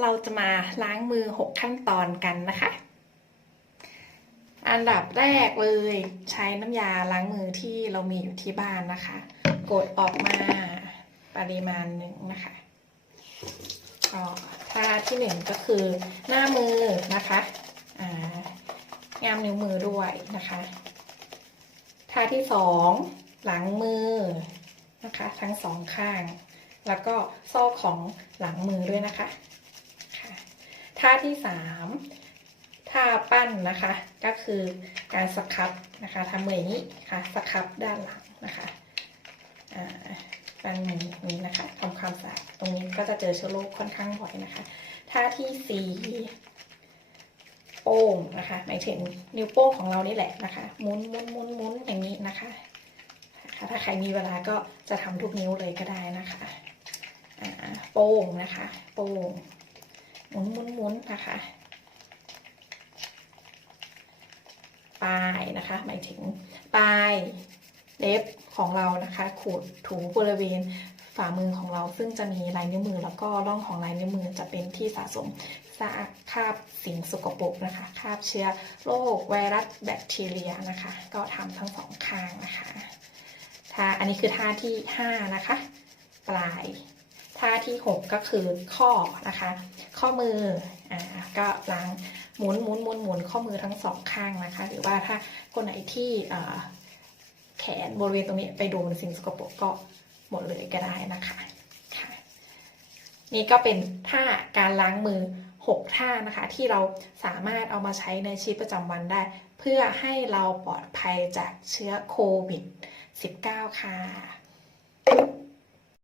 เราจะมาล้างมือ 6 ขั้นตอนกันนะคะ อันดับแรกเลยใช้น้ำยาล้างมือที่เรามีอยู่ที่บ้านนะคะ กดออกมาปริมาณหนึ่งนะคะก็ท่าที่หนึ่งก็คือหน้ามือนะคะงามนิ้วมือด้วยนะคะท่าที่สองหลังมือนะคะ ทั้งสองข้าง แล้วก็ซอกของหลังมือด้วยนะคะ ท่าที่สามท่าปั้นนะคะ ก็คือการสครับนะคะทำมืออย่างนี้ค่ะสครับด้านหลังนะคะอ่าปั้นมือนี้นะคะทำความสะอาดตรงนี้ก็จะเจอเชื้อโรคค่อนข้างบ่อยนะคะ ท่าที่สี่โป้งนะคะหมายถึงนิ้วโป้งของเรานี่แหละนะคะหมุนหมุนหมุนหมุนอย่างนี้นะคะค่ะถ้าใครมีเวลาก็จะทำทุกนิ้วเลยก็ได้นะคะอ่าโป้งนะคะ โป้ง หมุนหมุนหมุนนะคะปลายนะคะ หมายถึงปลายเล็บของเรานะคะ ขูดถูบริเวณฝ่ามือของเราซึ่งจะมีลายนิ้วมือ แล้วก็ร่องของลายนิ้วมือจะเป็นที่สะสมซากคราบสิ่งสกปรกนะคะคราบเชื้อโรคไวรัสแบคทีเรียนะคะ ก็ทำทั้งสองข้างนะคะท่าอันนี้คือท่าที่ห้านะคะ ปลาย ท่าที่ 6 ก็คือข้อนะคะ ข้อมืออ่าก็ล้างหมุนหมุนหมุนหมุนข้อมือทั้งสองข้างนะคะ หรือว่าถ้าคนไหนที่แขนบริเวณตรงนี้ไปโดนสิ่งสกปรกก็หมดเลยก็ได้นะคะค่ะนี่ก็เป็นท่าการล้างมือ 6 ท่านะคะ ที่เราสามารถเอามาใช้ในชีวิตประจำวันได้ เพื่อให้เราปลอดภัยจากเชื้อโควิด -19 ค่ะ